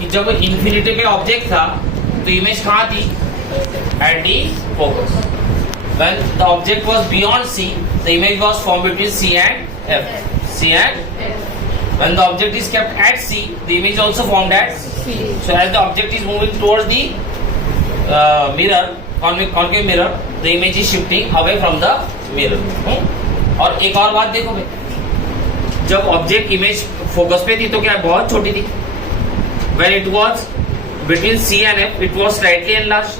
कि जब इंफिनिटी में ऑब्जेक्ट था तो इमेज कहाँ थी? At the focus. When the object was beyond C, the image was formed between C and F. C and when the object is kept at C, the image is also formed at C. So as the object is moving towards the mirror, concave mirror, the image is shifting away from the mirror. और एक और बात देखो भाई, जब object image focus पे थी तो क्या बहुत छोटी थी? When it was between C and F, it was slightly enlarged.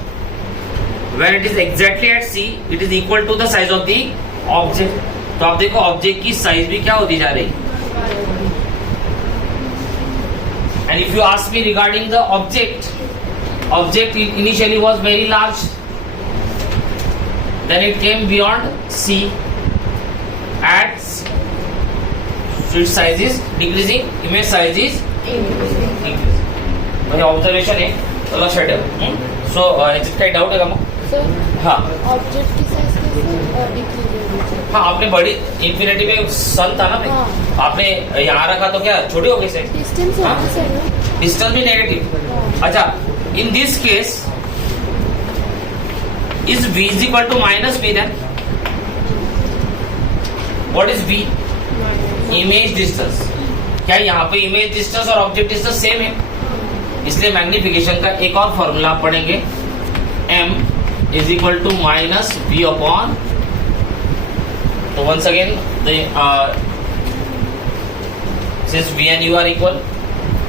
When it is exactly at C, it is equal to the size of the object. तो आप देखो ऑब्जेक्ट की साइज भी क्या होती जा रही. And if you ask me regarding the object initially was very large. Then it came beyond C. At C. So its size is decreasing, image size is increasing. म्हणजे ऑब्झर्वेशन आहे, तर लक्षात ठेवा. सो याच्यात काही डाऊट आहे का मग? हाँ, ऑब्जेक्ट की साइज कैसे डिक्रीज? हाँ, आपने बड़ी इंफिनिटी में सन था ना भाई. हाँ. आपने यहाँ रखा तो क्या छोटी हो गई से? डिस्टेंस भी नेगेटिव. अच्छा, in this case is v is equal to minus B. Then what is v? Image distance. क्या यहाँ पे इमेज डिस्टेंस और ऑब्जेक्ट डिस्टेंस सेम है? इसलिए मैग्निफिकेशन का एक और फॉर्मूला आप पढ़ेंगे, m is equal to minus v upon. So once again, since v and u are equal,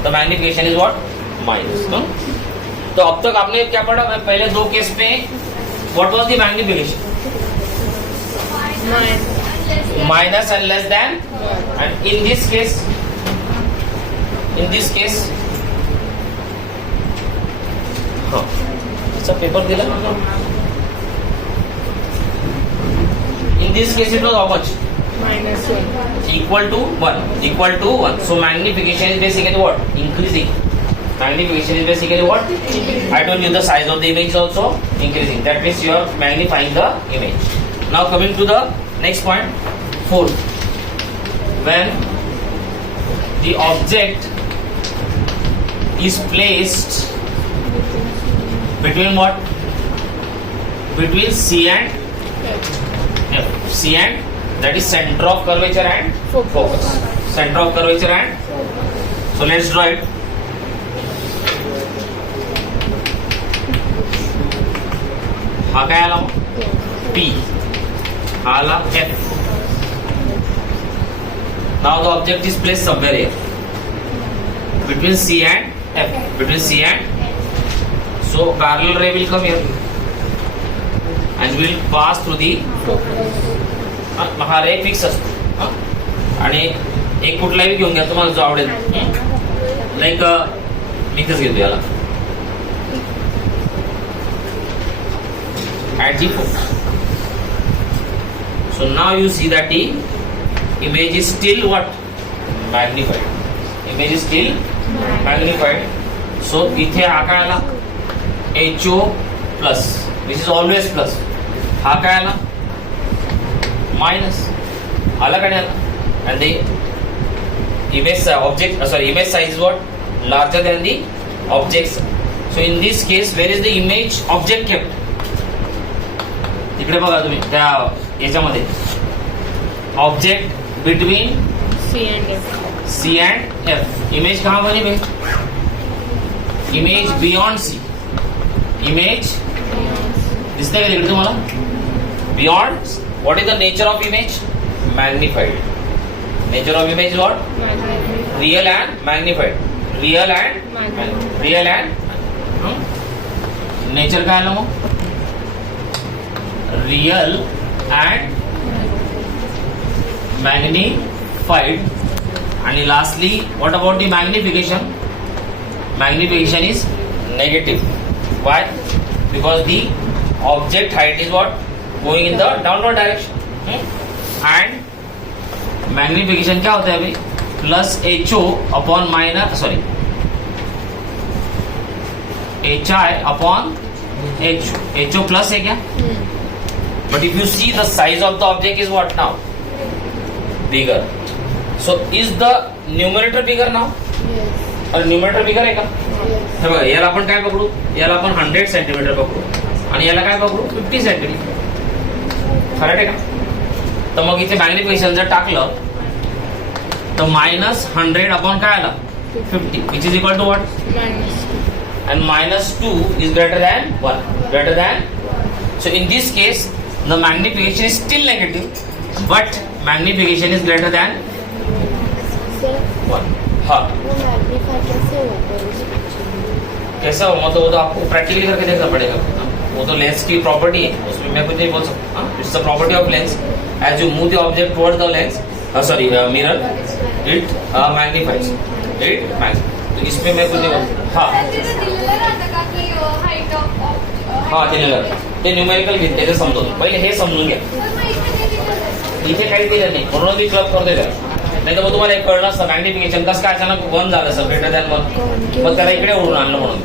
the magnification is what? Minus. No? तो अब तक आपने क्या पढ़ा? पहले दो केस में what was the magnification? Minus and less than. And in this case, हाँ, अच्छा पेपर दिला. In this case it was how much? -1. Equal to 1. So magnification is basically what? Increasing. Magnification is basically what? I told you the size of the image is also increasing. That means you are magnifying the image. Now coming to the next point, 4. When the object is placed between what? Between C and F. C and that is center of curvature and focus. Center of curvature and so let's draw it. हा काय आला? P. हा आला F. Now the object is placed somewhere here between C and F. Between C and so parallel ray will come here and will pass through the हा रे fix असतो. आणि एक कुठलाही घेऊन घ्या तुम्हाला जो आवडेल. लाईक इथेच घेतो याला at the focus. So now you see that the image is still what? Magnified. Image is still magnified. So इथे हा काय आला? HO plus, which is always plus. हा काय आला? Minus. आला का नाही आला? And the image size is what? Larger than the object. So in this case, where is the image object kept? तिकडे बघा तुम्ही त्या याच्यामध्ये object between C and F. Image कहाँ बनी भाई? Image beyond C. इमेज दिसते का तिकडे तुम्हाला? Beyond. What is the nature of image? Magnified. Nature of image what? Real and magnified. Real and nature काय आलं मग? Real and magnified. And lastly, what about the magnification? Magnification is negative. Why? Because the object height is what? Going in the downward direction. And magnification क्या होता है भाई? Plus HO upon minus, sorry, HI upon HO. HO plus है क्या? But if you see the size of the object is what now? Bigger. So is the numerator bigger now? Yes. और numerator bigger है क्या? Yes. हे बघा, याला आपण काय पकडू, याला आपण 100 सेंटीमीटर पकडू आणि याला काय पकडू 50 सेंटीमीटर. करेक्ट आहे का? तर मग इथे मॅग्निफिकेशन जर टाकलं तर -100 अपॉन काय आला 50 which is equal to what, -2. and -2 is greater than 1, greater than. So in this case the magnification is still negative but magnification is greater than Sir, 1. हाँ, वो मैग्नीफाई कैसे होता है उस पिक्चर में? कैसा हो मतलब वो तो आपको प्रैक्टिकली करके देखना पड़ेगा. वो तो लेंस की प्रॉपर्टी है, उसमें मैं कुछ नहीं बोल सकता. It's the property of lens. As you move the object toward the lens, sorry mirror, it magnifies, it magnifies. तो इसमें मैं कुछ नहीं बोल. हाँ हा दिलेलं ते न्यूमेरिकल घेतले ते समजवतो. पहिले हे समजून घ्या. इथे काही दिलं नाही म्हणून मी क्लब करतोय त्याला. नाही तर मग तुम्हाला एक कळलं असतं मॅग्निफिकेशन कसं काय अचानक 1 झालं सर, ग्रेटर दॅन 1. मग त्याला इकडे ओढून आणलं म्हणून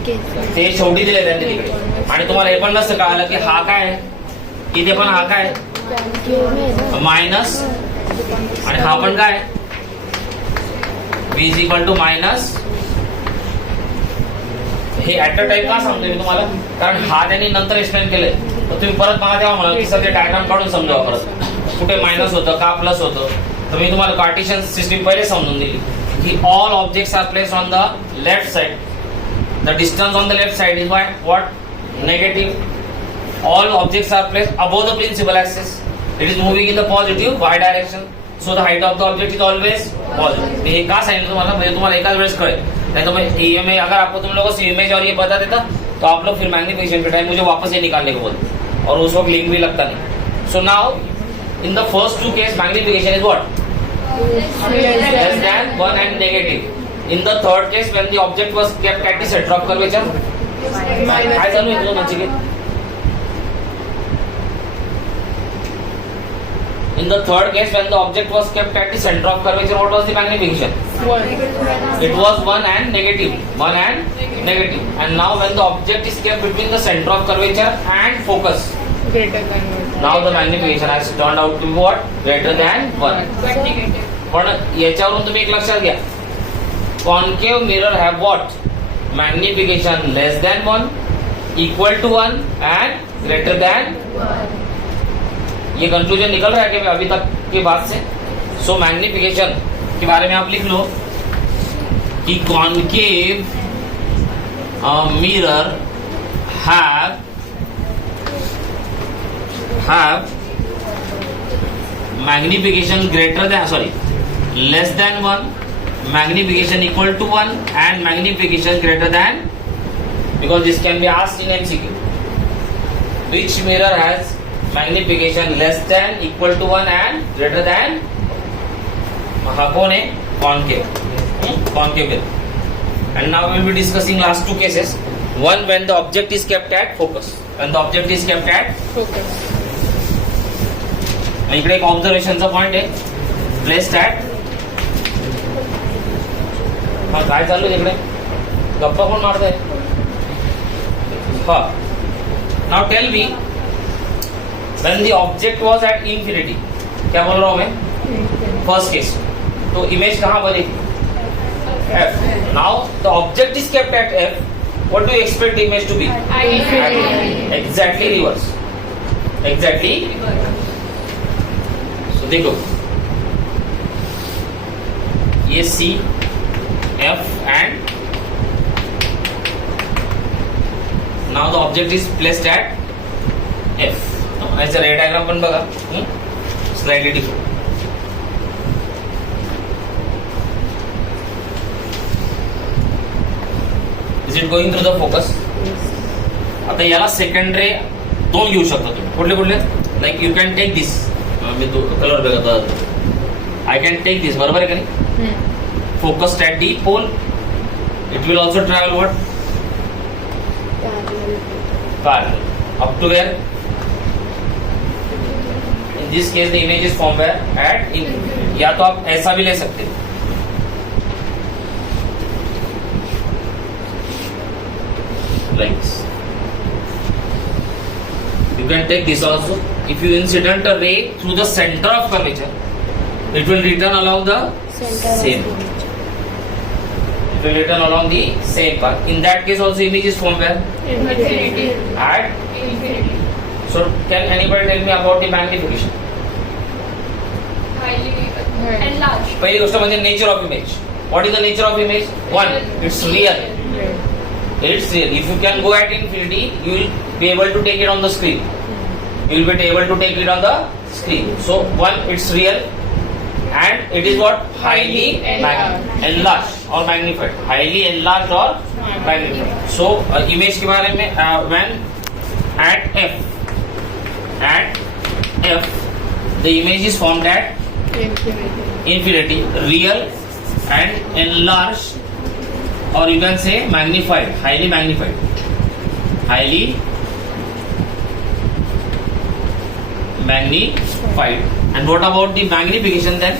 ते शेवटी दिले त्यांनी तिकडे. आणि तुम्हाला हे पण नसतं कळालं की हा काय आहे, इथे पण हा काय Concave में है ना? मायनस आणि हा पण काय v is equal to minus. हे ऍट अ टाइम का सांगतोय मी तुम्हाला, कारण हा त्यांनी नंतर एक्सप्लेन केलंय. तर तुम्ही परत मला तेव्हा म्हणाल की सर ते डायग्राम काढून समजावा परत कुठे मायनस होतं का प्लस होतं. तर मी तुम्हाला कार्टेशियन सिस्टीम पहिले समजून दिली की all objects are placed on the left side. The distance on the left side is what, negative. all objects are placed above the principal axis. It is moving in the positive y direction. So the height of the object is always positive. मैं ये कहा सांगितलं तुम्हाला म्हणजे तुम्हाला एकाच वेळेस कळेल. नहीं तो मैं इमेज अगर आपको तुम लोगों से इमेज और ये बता देता तो आप लोग फिर मैग्निफिकेशन के टाइम मुझे वापस ये निकालने को बोलते और उस वक्त लिंक भी लगता नहीं. So now in the first two case magnification is what, less than 1 and negative. In the third case when the object was kept at the center of curvature, काय चालू आहे तुझं Nachiket? In the third case, when the object was kept at the center of curvature, what was the magnification? 1. It was 1 and negative. 1 and negative. And now when the object is kept between the center of curvature and focus, Greater than 1. now the magnification has turned out to be what? Greater than 1. पण याच्यावरून तुम्ही एक लक्षात घ्या, concave mirror have what? Magnification less than 1, equal to 1 and greater than 1. ये conclusion निकल रहा है कि अभी तक की बात से. सो मैग्निफिकेशन के बारे में आप लिख लो कि concave mirror have magnification greater than, sorry, less than 1, magnification equal to 1 and magnification greater than, because this can be asked in MCQ. Which mirror has magnification less than, equal to 1 and greater than, हा कौन है, concave, concave mirror. And now we will be discussing last two cases. One, when the object is kept at focus. When the object is kept at Focus. इकडे एक ऑब्झर्वेशनचा point आहे, placed at. हा काय चालू आहे इकडे, गप्पा कोण मारताय? हा, now tell me, when the object was at infinity, क्या बोल रहा हूं मैं, फर्स्ट केस, तो इमेज कहां बनेगी, f. Now the object is kept at f, what do you expect the image to be? Exactly reverse, exactly. So देखो, ये c, f and now the object is placed at f. ऐसा रे diagram पण बघा, slightly different. Is it going through the focus? आता याला second रे दोन घेऊ शकता तुम्ही. कुठले कुठले? Like you can take this, मी तो कलर बघत, आय कॅन टेक दिस, बरोबर आहे का नाही? Focus at the pole, it will also travel what, parallel up to where. In this case the image is formed at in, या तो आप ऐसा भी ले सकते हैं, like this. You can take this also. If you incident a ray through the center of curvature, it will return along the Center of same. curvature. It be written along the same path. In that case also image is formed where? Infinity. At. Infinity. So can anybody tell me about the magnification? Highly enlarged. पहिली गोष्ट म्हणजे nature of image. What is the nature of image? One, it's real. It's real. If you can go at infinity, you will be able to take it on the screen. You will be able to take it on the screen. So one, it's real, and it is what? Highly enlarged or magnified. Highly enlarged or magnified. So image के बारे में when at f, the image is formed at infinity, real and enlarged, or you can say magnified, highly magnified, highly magnified. And what about the magnification then?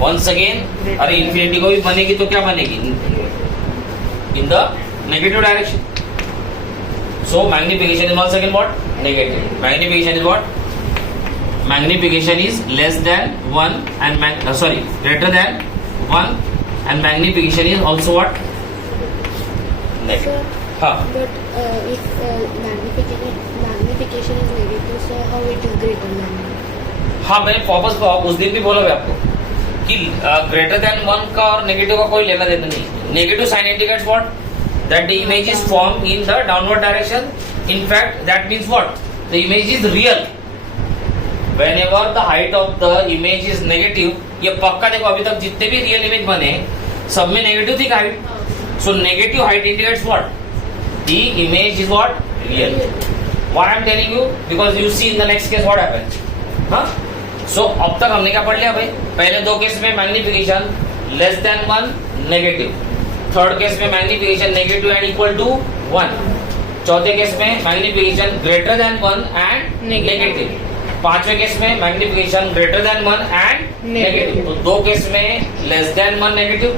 Once again, अरे infinity को भी बनेगी तो क्या बनेगी? In the negative direction. So magnification is once again what? Negative. Magnification is what? Magnification is less than 1 and greater than 1, and magnification is also what? Negative. Sir, but if magnification is negative, so how it is greater than 1? हाँ, मैंने वापस उस दिन भी बोला मैं आपको कि ग्रेटर देन 1 का और नेगेटिव का कोई लेना देना नहीं. Negative sign indicates what? That the image is form in the downward direction. In fact that means what? The image is real. Whenever the height of the image is negative, ये पक्का देखो अभी तक जितने भी रियल इमेज बने सब में नेगेटिव थी height. So negative height indicates what? The image is what? Real. Why I am telling you? Because you see in the next case what happens. हाँ? So अब तक हमने क्या पढ़ लिया भाई? पहले दो केस में magnification less than 1 negative. Third case में magnification negative and equal to 1. चौथे केस में magnification greater than 1 and negative. पांचवें केस में magnification greater than 1 and negative. तो दो केस में लेस देन 1 नेगेटिव,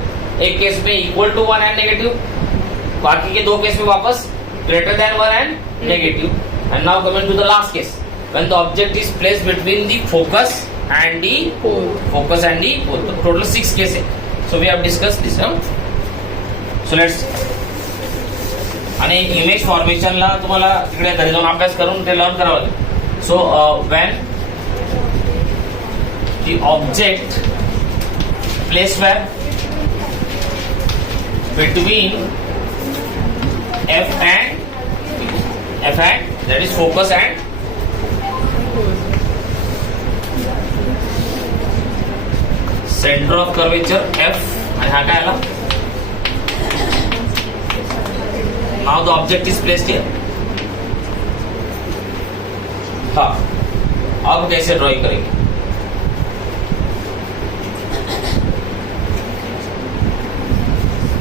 एक केस में इक्वल टू 1 एंड नेगेटिव, बाकी के दो केस में वापस greater than 1 and negative. And now coming to the last case when the object is placed between the focus and the pole. Total 6 case है. So we have discuss this. So let's. आणि image फॉर्मेशनला तुम्हाला तिकडे घरी जाऊन अभ्यास करून ते लर्न करावं लागेल. So when the object placed where? Between F and that is focus and center of curvature F. आणि हा काय आला? Now the object is placed here. हाँ, अब कैसे ड्राइंग करेंगे?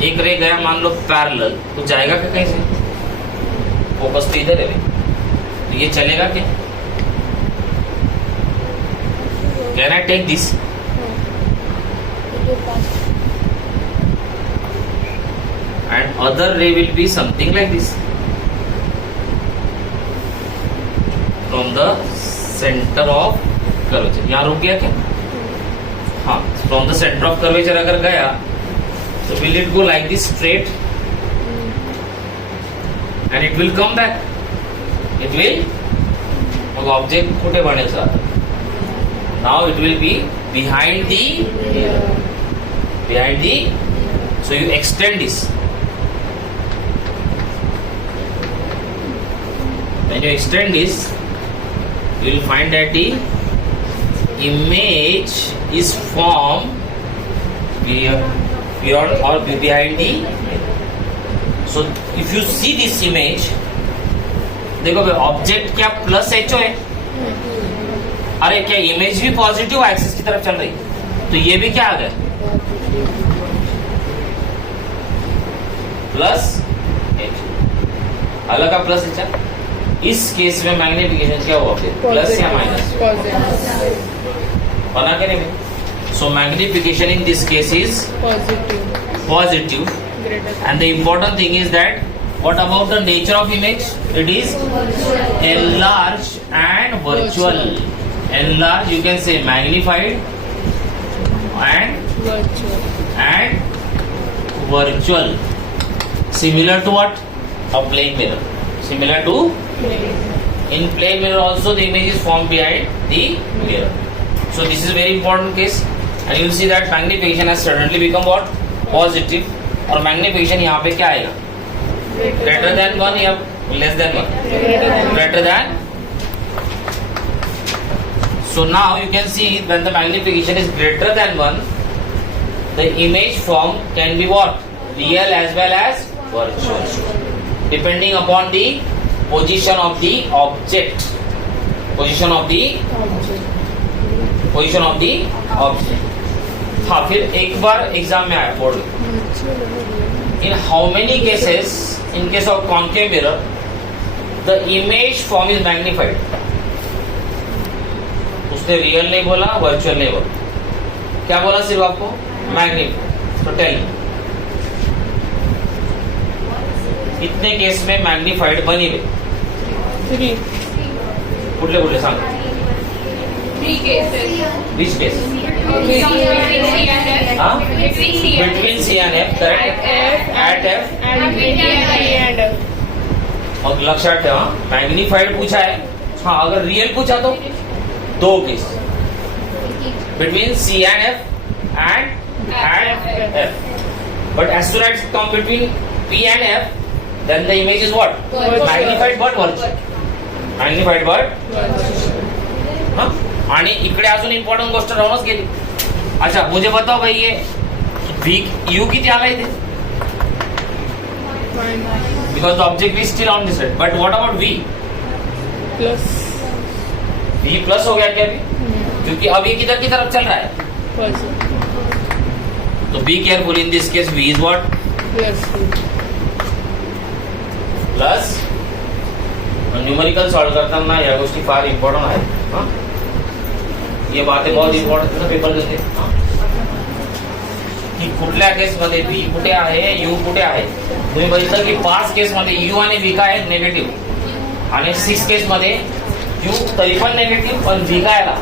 एक रे गया मान लो पैरेलल, तो जाएगा क्या कहीं से? फोकस तो इधर है, तो ये चलेगा क्या? Can I take this? And other ray will be something like this from the centre of curvature. यहाँ रुक गया क्या? हाँ, from the centre of curvature अगर गया तो will it go like this straight and it will come back. It will, मग object कुठे बनायचा? Now it will be behind the. So you extend this. When you extend this, you will find that the image is formed beyond or behind the. So if you see this image, देखो भाई object क्या plus H है? अरे क्या image भी positive axis की तरफ चल रही, तो ये भी क्या आ गया? Plus H. अलग का प्लस एच. इस केस में मैग्निफिकेशन क्या हुआ फिर? प्लस या माइनस? बना के नहीं. So magnification in this case is positive. And the important thing is that what about the nature of image? It is enlarged and virtual. Enlarged, you can say magnified and virtual. Similar to what? A plane mirror. Similar to in plane mirror also the image is formed behind the mirror. So this is very important case, and you will see that magnification has suddenly become what? Positive. और magnification यहाँ पे क्या आएगा? Greater than 1 या less than 1? Greater than. So now you can see when the magnification is greater than 1, the image form can be what? Real as well as virtual, depending upon the position of the object. Position of the object. हाँ, फिर एक बार exam में आया board में. In how many cases, in case of concave mirror, the image form is magnified? उसने real नहीं बोला, virtual नहीं बोला, क्या बोला सिर्फ आपको? मैग्निफाइड. तो टेल कितने केस में मैग्निफाइड बनी हुई? कुठले कुठले सांग. 3 cases. Which case? Between C and F. Correct. At F. और लक्षात ठेवा मैग्निफाइड पूछा है. हाँ, अगर रियल पूछा तो 2 case. Between C and F and at F. But as soon as come between P and F, then the image is what? Magnified but virtual. Magnified but हाँ. आणि इकडे अजून इम्पॉर्टंट गोष्ट राहूनच गेली. अच्छा, मुझे बताओ भाई, ये V U किती आला इथे? Because the object is still on this side. But what about V? Plus. V plus हो गया क्या अभी? क्योंकि अब ये किधर की तरफ चल रहा है. तो be careful. In this case V is what? Plus. Numerical solve करताना या गोष्टी फार इम्पॉर्टंट आहेत. हाँ, ये बातें बहुत इम्पॉर्टंट आहे ना पेपर मध्ये. की कुठल्या केस मध्ये बी कुठे आहे, यू कुठे आहे. तुम्ही बघितलं की 5 केस मध्ये यू आणि व्ही काय नेगेटिव्ह, आणि 6 केस मध्ये यू तरी पण नेगेटिव्ह पण व्ही काय आला.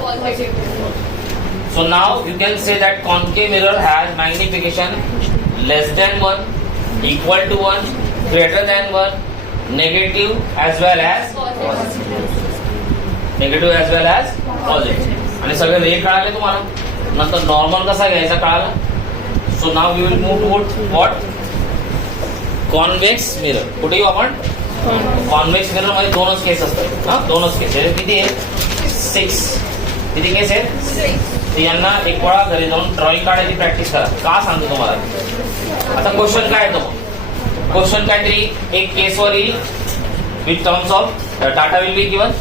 So now you can say that concave mirror has magnification less than 1, equal to 1, greater than 1, negative as well as positive. आणि सगळे रे कळाले तुम्हाला. नंतर नॉर्मल कसा घ्यायचा कळाला. So now we will move toward what? Convex mirror. कुठे येऊ आपण? कॉन्व्हेक्स मिरर मध्ये 2च केस असतात. हा, 2च केस. किती आहे? 6. किती केस आहेत? यांना एक वेळा घरी जाऊन ड्रॉइंग काढायची प्रॅक्टिस करा. का सांगतो तुम्हाला. आता क्वेश्चन काय येतो? क्वेश्चन काहीतरी एक केस वर येईल. With terms of data will be given.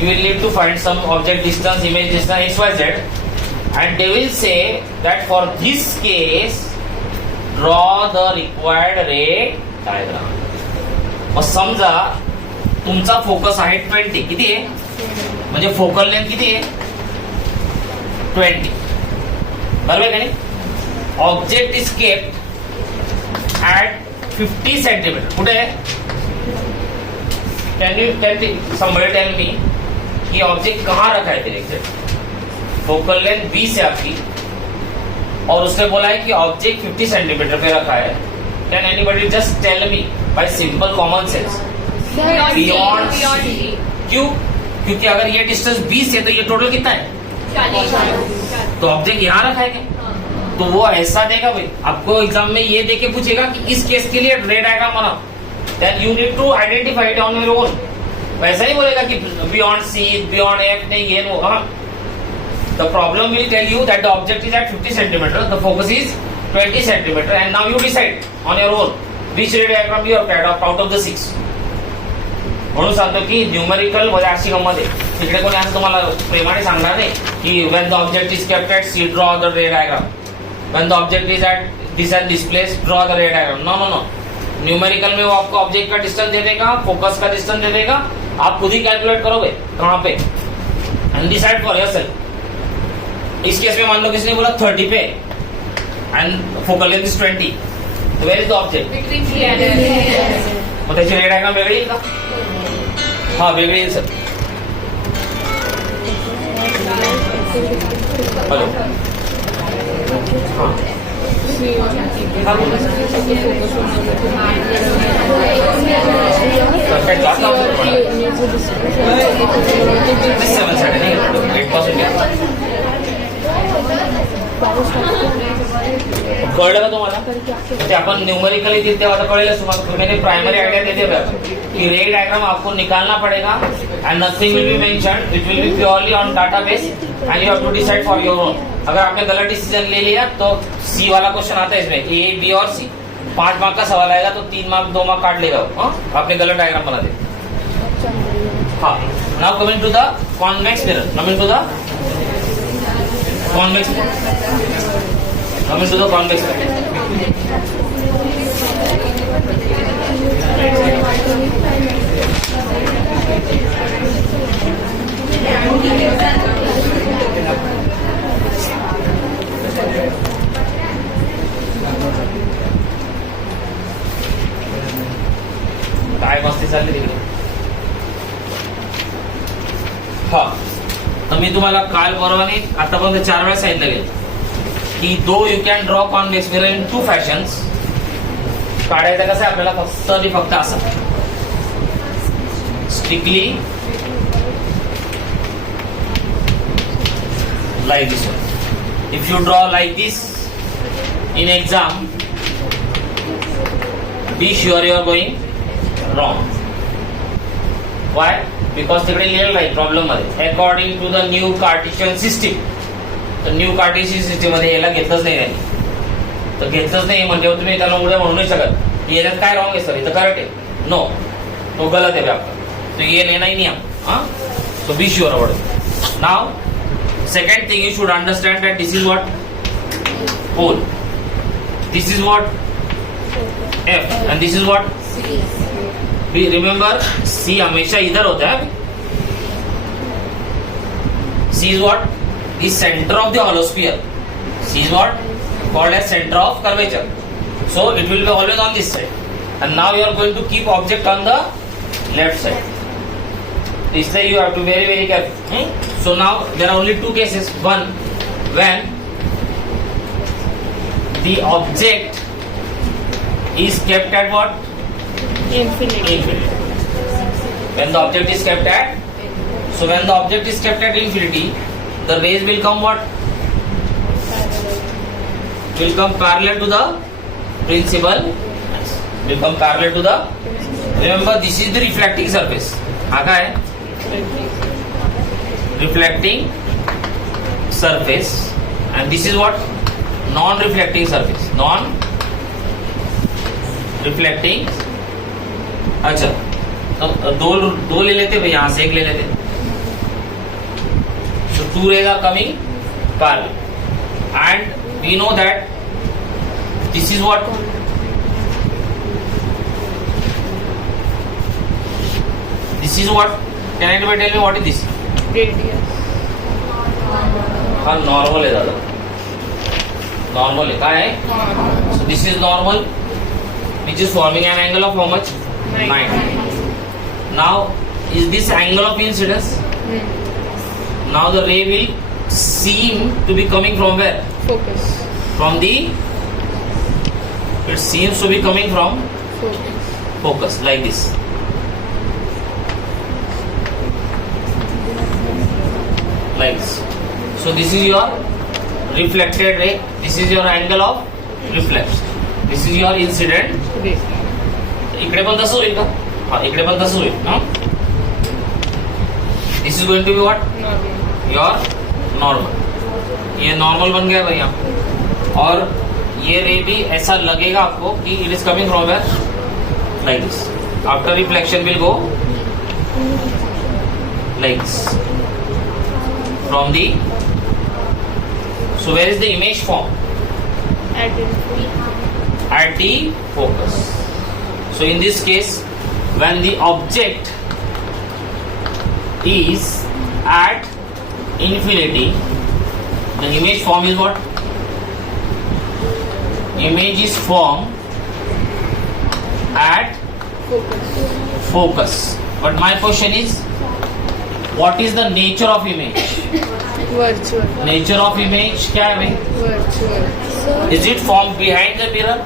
You will need to find some object distance, image distance XYZ, and they will say that for this case draw the required ray diagram. मग समजा तुमचा focus आहे 20. किती आहे? म्हणजे focal length किती आहे? 20. बरोबर आहे का नाही? Object is kept at 50 centimetre. कुठे आहे? somebody tell me कि ऑब्जेक्ट कहाँ रखा है तेरे एग्जैक्ट. फोकल लेंथ 20 है आपकी, और उसने बोला है कि ऑब्जेक्ट 50 सेंटीमीटर पे रखा है. Can anybody just tell me by simple common sense beyond C. क्यों? क्योंकि अगर ये डिस्टेंस 20 है तो ये टोटल कितना है? 40. तो ऑब्जेक्ट यहाँ रखा है क्या? तो वो ऐसा देगा भाई. आपको एग्जाम में ये देके पूछेगा कि इस केस के लिए रे डायग्राम बनाओ. Then you need to identify it on your own. वैसा नहीं बोलेगा कि बियॉन्ड सी, बियॉन्ड एफ, नहीं ये नो. हाँ, the problem will tell you that the object is at 50 centimetre, the focus is 20 centimetre, and now you decide on your own which ray diagram you have carried out of the 6. म्हणून सांगतो की numerical मध्ये अशी गंमत आहे. तिकडे कोणी असं तुम्हाला प्रेमाने सांगणार नाही की when the object is kept at C, draw the ray diagram. When the object is at this and this place, draw the ray diagram. No. Numerical में वो आपको ऑब्जेक्ट का डिस्टेंस दे देगा, फोकस का डिस्टेंस दे देगा. आप खुद ही कैलकुलेट करोगे कहाँ पे एंड डिसाइड फॉर योरसेल्फ. इस केस में मान लो किसने बोला 30 पे एंड फोकल लेंथ इज 20. तो वेयर इज द ऑब्जेक्ट? मग त्याची रे डायग्राम वेगळी आहे का? हाँ, वेगळी आहे सर. हॅलो. हाँ, हा बोला. Perfect dot लावतो तुम्हाला. 7 साठी नाही 8 पासून घ्या. कळलं का तुम्हाला? ते आपण न्यूमेरिकली देते आता कळेल तुम्हाला. मैंने प्राइमरी आइडिया दे दिया कि रे डायग्राम आपको निकालना पड़ेगा and nothing will be mentioned, it will be purely on database and you have to decide for your own. अगर आपने गलत डिसीजन ले लिया तो सी वाला क्वेश्चन आता है इसमें ए बी और सी. 5 मार्क का सवाल आएगा तो 3 मार्क 2 मार्क काट लेगा वो. आपने गलत डायग्राम बना दे. हाँ, now coming to the convex mirror. Coming to the convex mirror. Coming to the convex mirror. काय मस्ती चालली तिकडे. हा, तर मी तुम्हाला काल परवाने आतापर्यंत 4 वेळा सांगितलं गेलं की दो you can draw convex mirror in 2 fashions. काढायचं कसं आहे आपल्याला फक्त असं strictly like this one. If you draw like this in exam, be sure you are going wrong. Why? Because तिकडे लिहिलेलं आहे प्रॉब्लेम मध्ये according to the new Cartesian system. तर न्यू कार्टेशियन सिस्टीम मध्ये याला घेतलंच नाही त्यांनी. तर घेतलंच नाही म्हणजे तुम्ही त्याला उद्या म्हणू नाही शकत की याच्यात काय रॉंग आहे सर, इथं करेक्ट आहे. नो, तो गलत है आपका. तो ये लेना ही नहीं आप. So be sure about it. Now second thing you should understand that this is what pole, this is what F and this is what B. Remember C हमेशा इधर होता है. C is what is center of the hollow sphere. C is what called as center of curvature. So it will be always on this side. And now you are going to keep object on the left side. This way you have to be very careful. So now there are only 2 cases. One, when the object is kept at what? Infinity. When the object is kept at, so when the object is kept at infinity, the rays will come what? Will come parallel to the principal. Will come parallel to the. Remember, this is the reflecting surface. हाँ क्या है? Reflecting surface, and this is what? Non-reflecting surface. Non-reflecting. अच्छा, तो दो ले लेते भाई, यहाँ से एक ले लेते. So 2 rays are coming parallel, and we know that this is what? This is what? Can anybody tell me what is this? Radius. हाँ, normal है दादा. Normal है, क्या है? So this is normal, which is forming an angle of how much? 90. Now, is this angle of incidence? Now the ray will seem to be coming from where? Focus. From the. It seems to be coming from focus, like this. Like this. So this is your reflected ray. This is your angle of reflection. This is your incident. इकडे पण तसंच होईल का? हाँ, इकडे पण तसंच होईल. This is going to be what? Your normal. ये normal बन गया भैया. और ये रे भी ऐसा लगेगा आपको कि it is coming from where? Like this. After reflection will go like this. From the. So where is the image form? At the focus. So in this case, when the object is at infinity, the image form is what? Image is formed at focus. But my question is, what is the nature of image? Virtual. Nature of image क्या है भाई? Virtual. Sir. Is it form behind the mirror?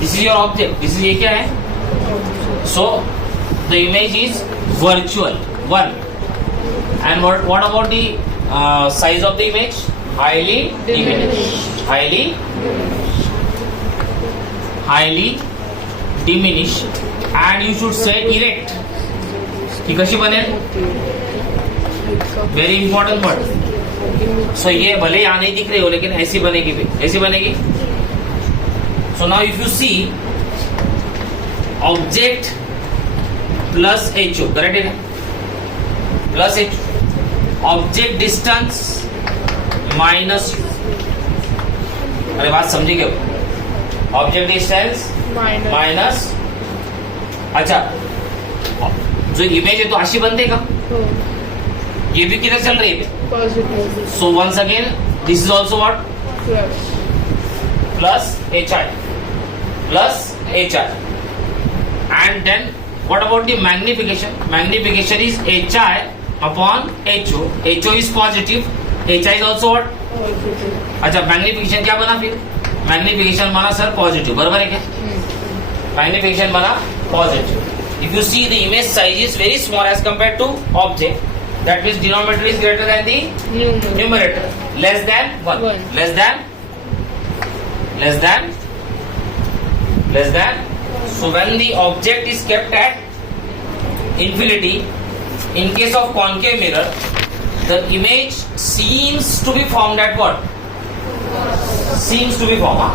This is your object. This is ये क्या है? So the image is virtual 1. And what about the size of the image? Highly diminished. Highly diminished. And you should say erect. कि कशी बनेल? Very important word. So ये भले यहाँ नहीं दिख रही हो लेकिन ऐसी बनेगी भी. ऐसी बनेगी. So now if you see object plus HO, correct है? Plus HO. Object distance minus. अरे बात समझे क्या? Object distance Minus. माइनस. अच्छा, जो इमेज है तो अशी बनते का? Oh. ये भी किधर चल रही है? Positive. So once again this is also what? Plus. Plus H I. Plus H I. And then what about the magnification? Magnification is H I upon HO. HO is positive. HI is also what? Positive. अच्छा, magnification क्या बना फिर? Magnification बना sir positive. बराबर है क्या? Magnification बना positive. If you see the image size is very small as compare to object, that means denominator is greater than the Numerator. Numerator. Less than 1. One. less than. So when the object is kept at infinity, in case of concave mirror, the image seems to be formed at what? Seems to be formed. हाँ?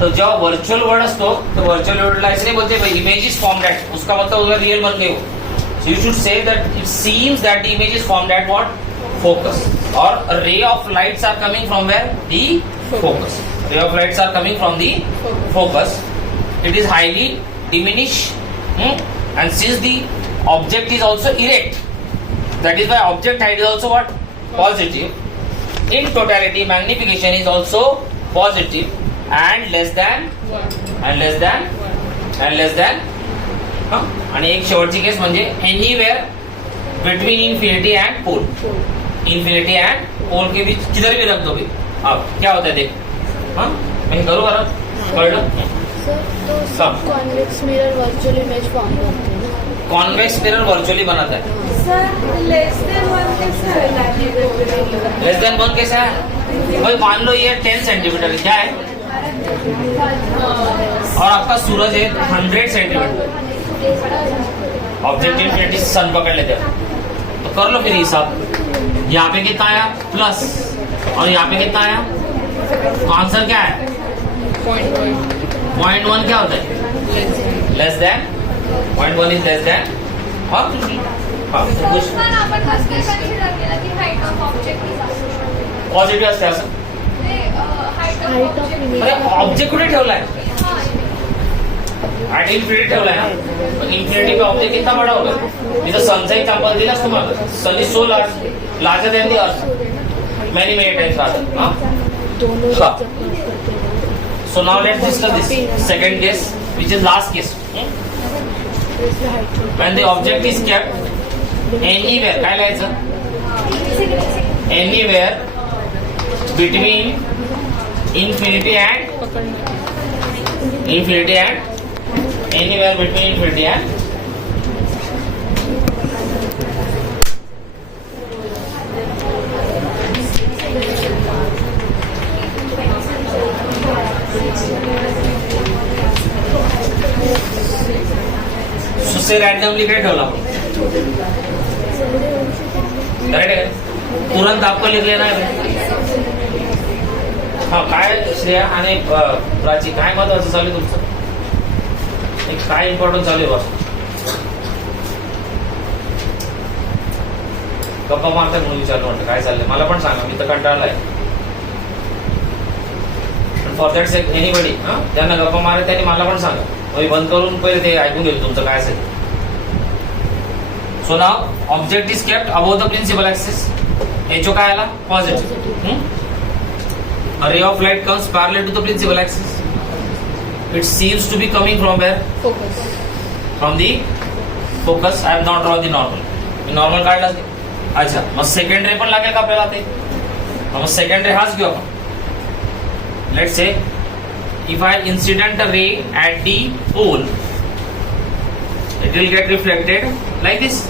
तो जब virtual word असतो तो virtual वर्डला ऐसे नहीं बोलते भाई image is formed at, उसका मतलब उसका रियल बन गए हो. So you should say that it seems that the image is formed at what? Focus. Or a ray of lights are coming from where? The focus. Ray of lights are coming from the focus. It is highly diminished. And since the object is also erect, that is why object height is also what? Positive. In totality, magnification is also positive and less than One. and less than One. and less than. आणि एक शेवटची case म्हणजे anywhere between infinity and pole. Four. Infinity and pole के बीच किधर भी रख दो भी. अब क्या होता है देख. हाँ मैं करूँ बरं? कळलं? सर तो सब. Convex mirror virtual image form करते हैं ना. कॉन्वेक्स मिरर वर्चुअली बनाता है. सर लेस देन 1 कैसे है? लेस देन 1 कैसा है? भाई मान लो ये 10 सेंटीमीटर क्या है और आपका सूरज है 100 सेंटीमीटर. ऑब्जेक्ट इन्फिनिटी सन पकड़ लेते हैं तो कर लो फिर हिसाब. यहाँ पे कितना आया? प्लस. और यहाँ पे कितना आया? आंसर क्या है? 0.1 क्या होता है? Less than. 0.1 is less than. हाँ सर कुछ पण आपण कसं कन्सिडर केलं की हाईट ऑफ ऑब्जेक्ट इज असं? पॉझिटिव्ह असते असं. Height Height of of object. image. अरे ऑब्जेक्ट कुठे ठेवलाय? हां ॲट इन्फिनिटी ठेवलाय ना. इन्फिनिटी पे ऑब्जेक्ट कितना बड़ा होगा? इथं सनचा एक्झाम्पल दिलास तुम्हाला. Sun is so larger than the earth many times larger. हाँ दोनों हाँ. जब plus करते हैं So now let's discuss this second case, which is last case. तो इसलिए height of When the object is kept anywhere, काय लिहायचं? Anywhere between infinity and पकड़ना. anywhere between infinity and सुसे रैंडमली काय ठेवला आपण? करेक्ट आहे. तुरंत आपको लिख लेना है. हा काय श्रेया आणि प्राची काय महत्वाचं चालू आहे तुमचं? एक काय इम्पॉर्टंट चालू आहे बस? गप्पा मारतात म्हणून विचारलं वाटतं काय चाललंय. मला पण सांगा, मी तर कंटाळलाय. फॉर दॅट सेक एनीबडी ज्यांना गप्पा मारत त्यांनी मला पण सांगा. मी बंद करून पहिले ते ऐकून घेतो तुमचं काय असेल. So now object is kept above the principal axis. HO काय आला? Positive. A ray of light comes parallel to the principal axis. It seems to be coming from where? Focus. From the focus. I have not drawn the normal. Me normal काढला. अच्छा, मग secondary पण लागेल का आपल्याला ते? मग secondary हाच घेऊ आपण. Let's say if I incident a ray at the pole, it will get reflected like this.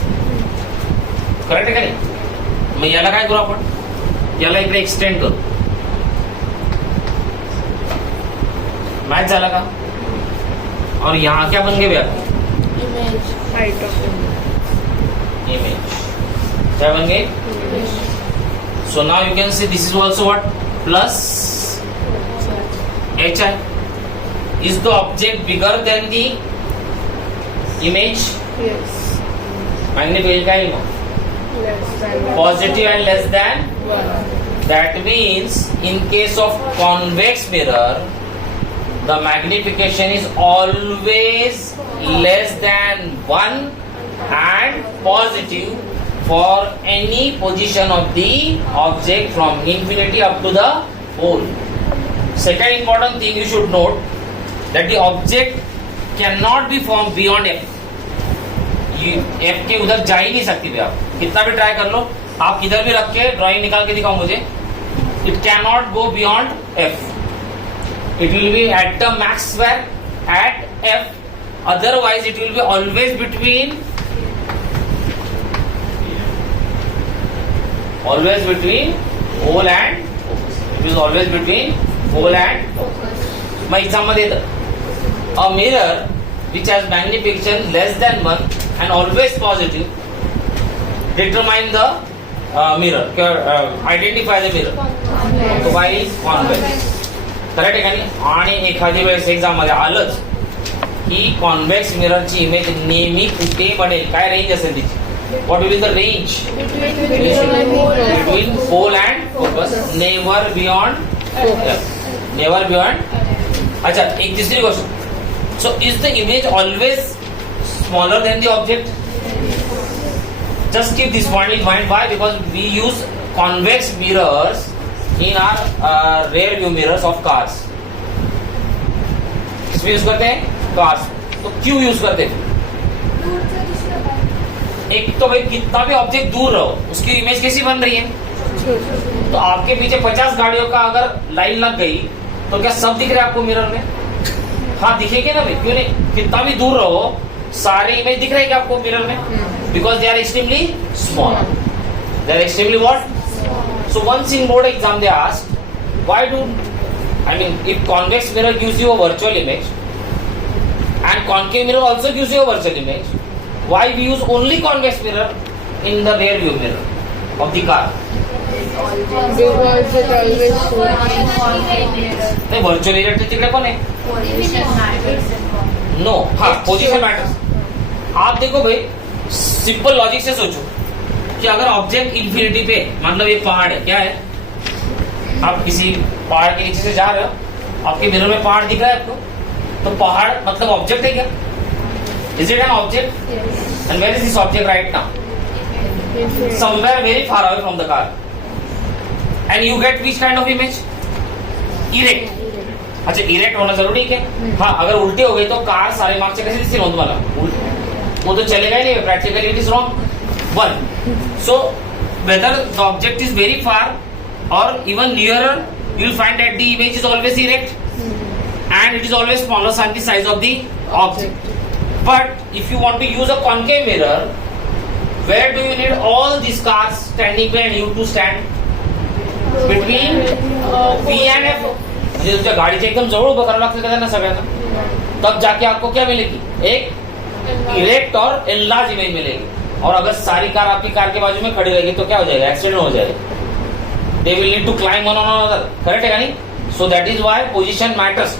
Correct आहे का नाही? मग याला काय करू आपण? याला इकडे एक्सटेंड करू. मॅच झाला का? और यहाँ क्या बन गए भैया? Image. Height of image. Image. क्या बन गए? So now you can see this is also what? Plus HI. Is the object bigger than the image? Yes. Magnification का नहीं? Less than. Positive and less than. 1. That means in case of convex mirror, the magnification is always less than 1 and positive for any position of the object from infinity up to the pole. Second important thing you should note that the object cannot be formed beyond F. F के उधर जा ही नहीं सकती भैया, कितना भी try कर लो, आप किधर भी रख के ड्राइंग निकाल के दिखाओ मुझे, it cannot go beyond F. It will be at the max where at F, otherwise it will be always between pole and focus. It is always between pole and focus. मैं exam मध्ये येतं, a mirror which has magnification less than 1 and always positive, determine the mirror, identify the mirror. तो by convex. Correct आहे का नाही? आणि एखादी वेळेस एक्झाम मध्ये आलंच की कॉन्व्हेक्स मिररची इमेज नेहमी कुठे बनेल, काय रेंज असेल तिची? What will the range? Between pole and focus, never beyond. Never beyond. अच्छा, एक तिसरी गोष्ट. So is the image always smaller than the object? Just keep this point in mind. Why? Because we use convex mirrors in our rear view mirrors of cars. किसमें use करते हैं? Cars. तो क्यों use करते हैं? दूर से दूसरा बाइक. एक तो भाई कितना भी ऑब्जेक्ट दूर रहो, उसकी इमेज कैसी बन रही है? तो आपके पीछे 50 गाड़ियों का अगर लाइन लग गई तो क्या सब दिख रहे हैं आपको मिरर में? हाँ दिखेंगे ना भाई, क्यों नहीं? कितना भी दूर रहो, सारे इमेज दिख रहे हैं क्या आपको मिरर में? Because they are extremely small. They are extremely what? So once in board exam they asked, why do, I mean, if convex mirror gives you a virtual image and concave mirror also gives you a virtual image, why we use only convex mirror in the rear view mirror of the car? Because it always shows. नहीं, virtual reality तिकडे पण आहे. No, हाँ position matters. आप देखो भाई, simple logic से सोचो कि अगर ऑब्जेक्ट इंफिनिटी पे, मतलब ये पहाड़ है, क्या है? आप किसी पहाड़ के नीचे से जा रहे हो, आपके मिरर में पहाड़ दिख रहा है आपको, तो पहाड़ मतलब ऑब्जेक्ट है क्या? Is it an object? And where is this object right now? Somewhere very far away from the car. And you get which kind of image? Erect. अच्छा, इरेक्ट होना जरूरी है. हाँ, अगर उल्टी हो गई तो कार सारे मार्क्स कैसे दिसतील हो तुम्हाला? वो तो चलेगा ही नहीं, practically it is wrong. 1. So whether the object is very far or even nearer, you will find that the image is always erect and it is always smaller than the size of the object. But if you want to use a concave mirror, where do you need all these cars standing there and you to stand between P and F? म्हणजे तुमच्या गाडीच्या एकदम जवळ उभं करावं लागतं का त्यांना सगळ्यांना? तब जाके आपको क्या मिलेगी? एक इरेक्ट और एनलार्ज इमेज मिलेगी. और अगर सारी कार आपकी कार के बाजू में खड़ी रहेगी तो क्या हो जाएगा? एक्सीडेंट हो जाएगा. They will need to climb one on another. Correct है का नहीं? So that is why position matters.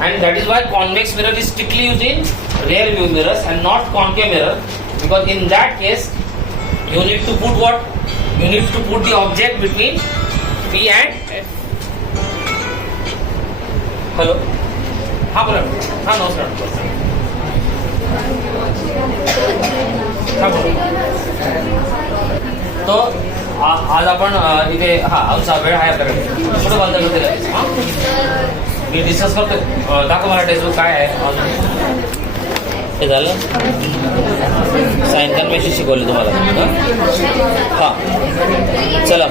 And that is why convex mirror is strictly used in rear view mirrors and not concave mirror, because in that case you need to put what? You need to put the object between P and F. Hello, हाँ बोला. हाँ नमस्कार. तो आज आपण इथे आमचा वेळ आहे आपल्याकडे, कुठं बंद करते मी डिस्कस करतो. दाखव मला टेक्स्टबुक काय आहे. हे झालं साइन कन्व्हेन्शन शिकवलं तुम्हाला हां चला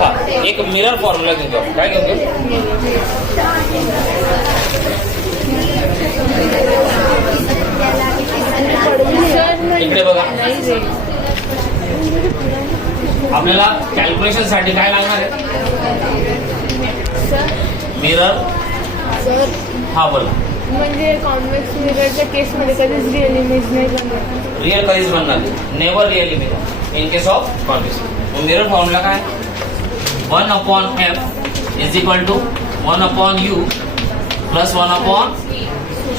हां एक मिरर फॉर्म्युला घेतो काय घेतो इकडे बघा आपल्याला कॅल्क्युलेशन साठी काय लागणार आहे मिरर सर हा बोला म्हणजे कॉन्व्हेक्स मिररच्या केसमध्ये कधीच रिअल इमेज नाही बनणार. रिअल कधीच बनणार never real mirror in case of convex mirror formula काय 1/f is equal to 1/u plus 1/,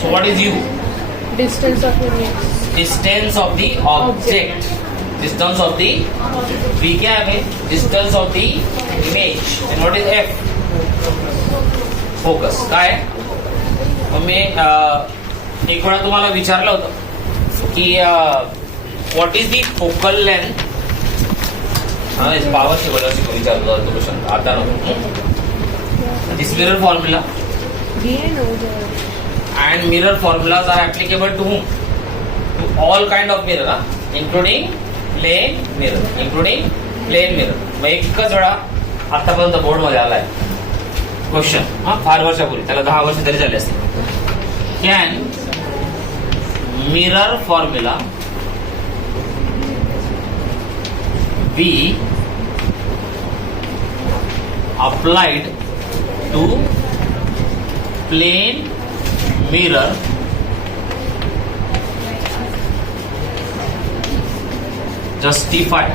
so what is u? Distance of image. Distance of the object. Distance of the v क्या है distance of the image and what is f? Focus काय मग मी एक वेळा तुम्हाला विचारलं होतं की what is the focal length power शिकवलं विचारलं होतं क्वेश्चन आता नको this mirror formula and mirror formulas are applicable to whom? To all kind of mirror, including plane mirror. मग एकच वेळा आतापर्यंत बोर्ड मध्ये आलाय क्वेश्चन फार वर्षापूर्वी त्याला 10 वर्ष तरी झाले असते can mirror formula be applied to plane mirror justify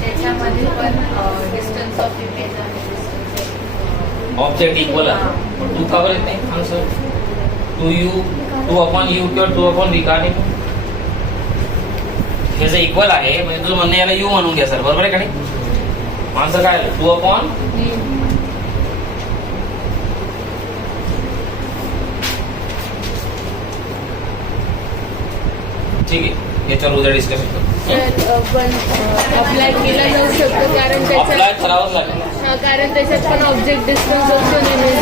त्याच्यामध्ये पण distance of image object equal आहे तू का बरं येत नाही आन्सर 2u 2/u किंवा 2/v का नाही हे जे इक्वल आहे म्हणजे तुझं म्हणणं याला u म्हणून घ्या सर बरोबर आहे का नाही आन्सर काय आलं 2/v ठीक आहे याच्यावर उद्या डिस्कशन करू पण अप्लाय केला जाऊ शकतो कारण त्याच्यात अप्लाय करावंच लागेल कारण त्याच्यात पण ऑब्जेक्ट डिस्टन्स ऑप्शन इमेज